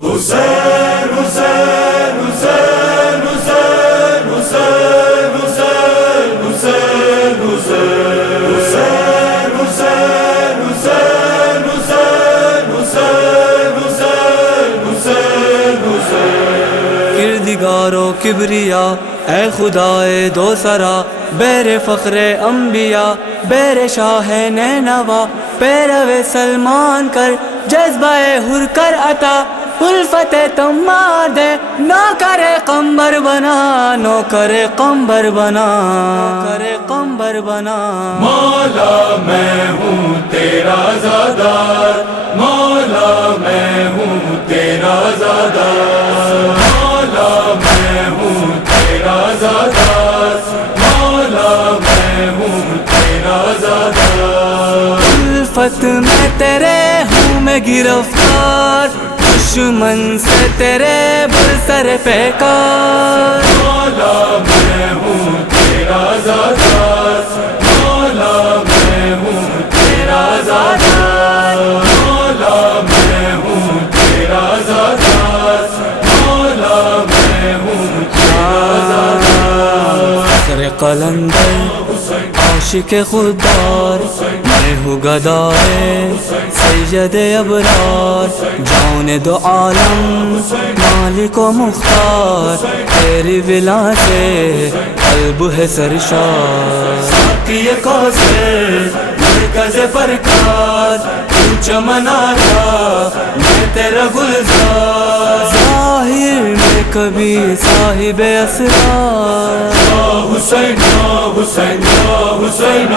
حسین حسین حسین حسین حسین حسین حسین حسین حسین حسین حسین حسین حسین حسین حسین کردگار و کبریا اے خدائے دو سرا، بیر فخر انبیاء، بیر شاہ نینوا، پیرو سلمان کر جذبہ ہر کر عطا، الفت تم مار دے، نو کرے قمبر بنا، نو کرے قمبر بنا، کرے قمبر بنا۔ مولا میں ہوں تیرا زادار، مولا میں ہوں تیرا زادار، مولا میں ہوں تیرا زادار، مولا میں ہوں تیرا زادار۔ الفت میں تیرے ہوں میں گرفتار، دشمن سے تیرے برسر پیکار۔ مولا میں ہوں تیرا زادار، مولا میں ہوں تیرا زادار، مولا میں ہوں تیرا زادار، مولا میں ہوں تیرا زادار۔ فخر قلندر عاشق خوددار، میں ہوں گدائے سید ابرار، جان دو عالم مالک و مختار، تیری ولا سے قلب ہے سرشار۔ ساقی کوثر مرکز پرکار، تو چمنارا میں تیرا گلزار، ظاہر میں کبھی صاحب اسرار۔ حسین حسین حسین،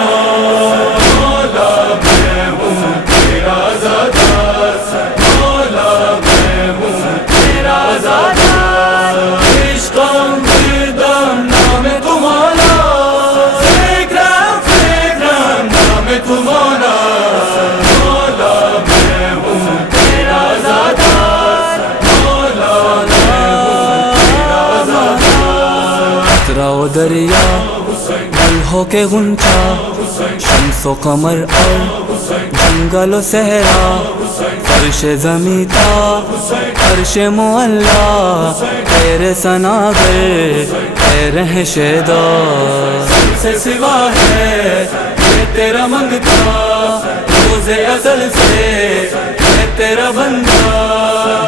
مولا میں ہوں تیرا زادار، مولا میں ہوں تیرا زادار۔ عشقم بردم نام تمہارا، فکرم نام تمہارا، مولا میں ہوں تیرا زادار، مولا میں ہوں تیرا زادار۔ قطرہ و دریا گل ہو کے غنچہ، شمس و قمر اور جنگل و صحرا، فرش زمیں تھا عرش معلا، تیرے ثناگر تیرے ہیں شیدار۔ سب سے سوا ہے یہ تیرا منگتا، روز ازل سے یہ تیرا بندہ،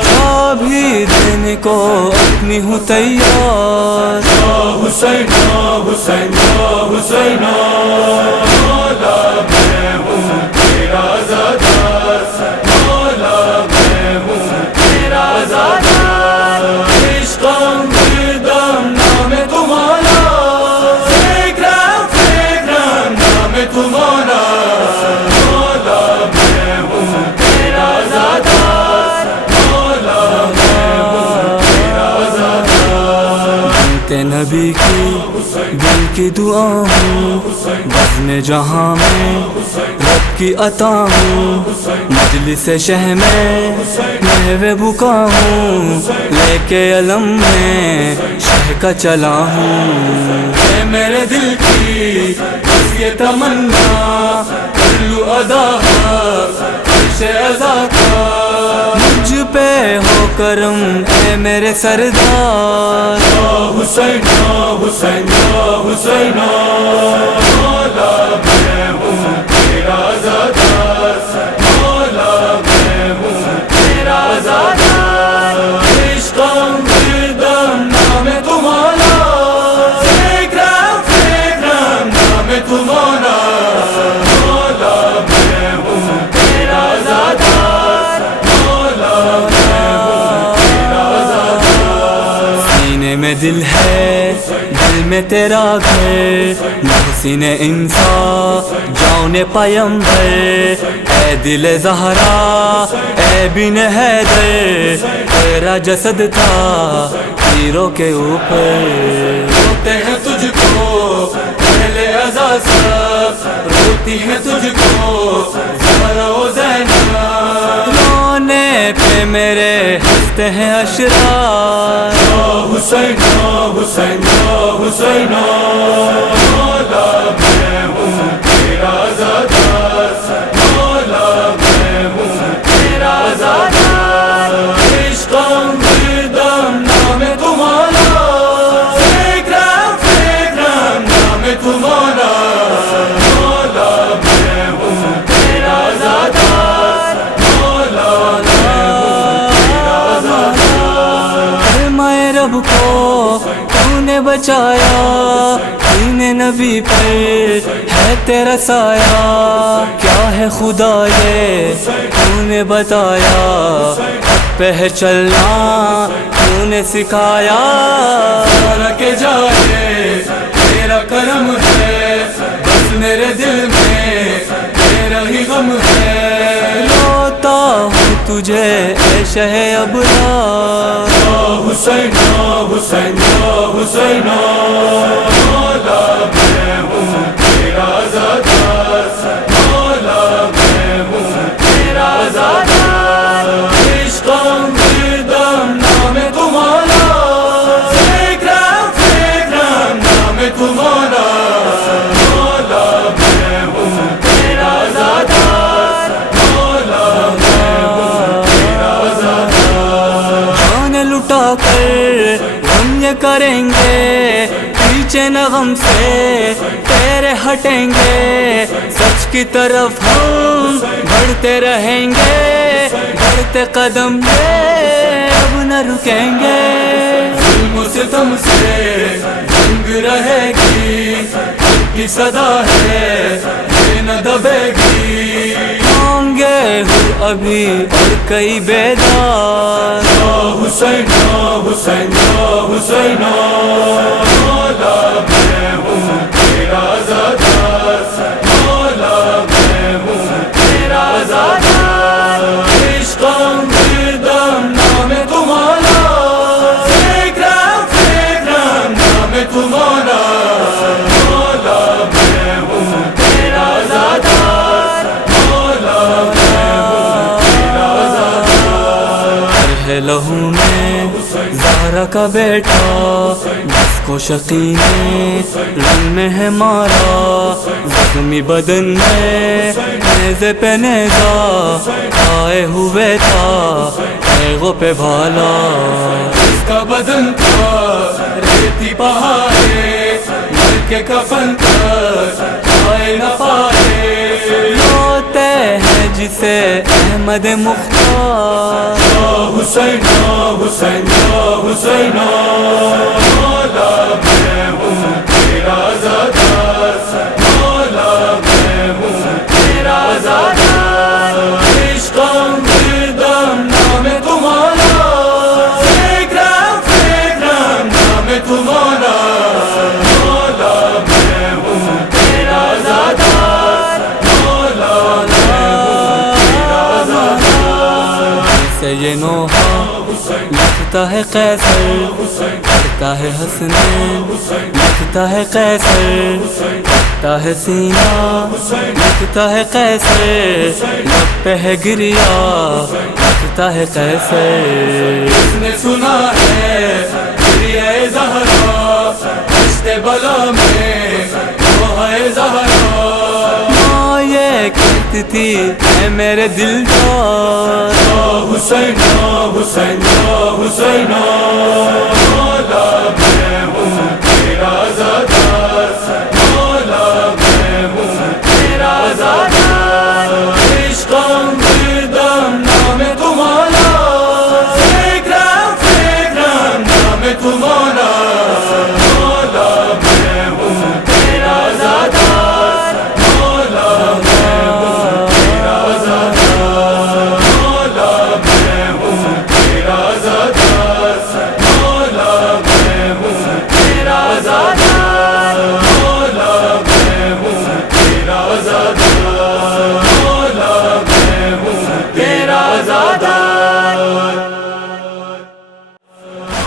جا بھی دینے کو اپنی ہوں تیار۔ حسین حسین حسین، مولا میں ہوں تیرا زادار، مولا میں ہوں تیرا زادار۔ عشقم بردم نام تمہارا، فکرم نام تمہارا، مولا میں ہوں تیرا زادار، مولا میں ہوں تیرا زادار۔ بنتے نبی کی دل کی دعا ہوں، بزم جہاں میں رب کی عطا ہوں، مجلس شہ میں محو بکا ہوں، لے کے علم میں شہ کا چلا ہوں۔ اے میرے دل کی بس یہ تمنا، کر لوں ادا عرش عزا کا، مجھ پہ ہو کرم اے میرے سردار۔ حسین حسین حسین، مولا میں ہوں تیرا زادار، مولا میں ہوں تیرا زادار۔ عشقم بردم نام تمہارا، فکرم نام تمہارا، مولا میں ہوں تیرا زادار، مولا میں ہوں تیرا زادار۔ سینے میں دل ہے دل میں تیرا گھر، محسن انصاف جان پیمبر، اے دل زہرا اے بن حیدر، تیرا جسد تھا تیروں کے اوپر۔ روتے ہیں تجھ کو پہلے ازا سب، روتی ہیں تجھ کو زہرا و زینب، رونے پہ میرے ہنستے ہیں اشرار۔ حسین حسین حسین، مولا میں ہوں تیرا زادار، مولا میں ہوں تیرا زادار۔ عشق نے بچایا دین نبی پر ہے تیرا سایہ کیا ہے خدا یہ تو نے بتایا پہ چلنا تو نے سکھایا کے جائے تیرا کرم ہے بس میرے دل میں تیرا ہی غم ہے روتا ہوں تجھے اے شہ ابرار یا حسین یا حسین یا حسین مولا میں ہوں تیرا آزادار مولا میں ہوں تیرا آزادار عشقم دردم نام تمہارا فکرم نام تمہارا مولا میں ہوں تیرا آزادار مولا میں ہوں تیرا آزادار جان لٹا کر ہم یہ کریں گے پیچھے نہ غم سے تیرے ہٹیں گے سچ کی طرف ہم بڑھتے رہیں گے بڑھتے قدم یہ اب نہ رکیں گے ظلم و ستم سے جنگ رہے گی کی صدا ہے یہ نہ دبے گی مانگے ہوں ابھی اور کئی بیدار یا حسین یا حسین یا حسین مولا میں ہوں تیرا آزادار مولا میں ہوں تیرا آزادار عشقم دردم نام تمہارا فکرم نام تمہارا مولا میں ہوں تیرا آزادار مولا میں ہوں تیرا آزادار ہے لہو میں زہرا کا بیٹا جس کو شقی نے رنگ میں ہے مارا زخمی بدن میں نیزے پہ نیزا آئے ہوئے تھا ایغو پہ بھالا اس کا بدن تھا ریتی پہاڑے مر کے کفن تک آئے نہ پائے ہوتے ہیں جسے احمد مختار یا حسین یا حسین یا حسین مولا میں ہوں تیرا آزادار مولا میں ہوں تیرا آزادار عشقم دردم نام تمہارا فکرم نام تمہارا مولا میں ہوں تیرا آزادار مولا میں ہوں تیرا آزادار سے یہ نوحہ لکھتا ہے قیصر کرتا ہے حسنین لکھتا ہے قیصر لکھتا ہے سینہ لکھتا ہے قیصر لب پہ ہے گریا لکھتا ہے قیصر اس نے سنا ہے گریہ زہرا دشت بلا میں وہ ہے زہرا ماں یہ کہتی تھی اے میرے دلدار یا حسین یا حسین یا حسین مولا میں ہوں تیرا آزادار مولا میں ہوں تیرا آزادار عشقم دردم نام تمہارا فکرم نام تمہارا مولا میں ہوں تیرا آزادار مولا میں ہوں تیرا آزادار مولا میں ہوں تیرا آزادار مولا میں ہوں تیرا آزادار مولا میں ہوں تیرا آزادار مولا میں ہوں تیرا آزادار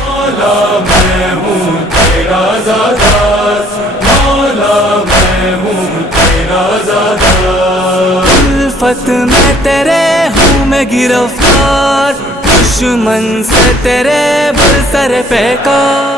مولا میں ہوں تیرا آزادار مولا میں ہوں تیرا آزادار الفت میں تیرے ہوں میں گرفتار دشمن سے تیرے بر سر پیکار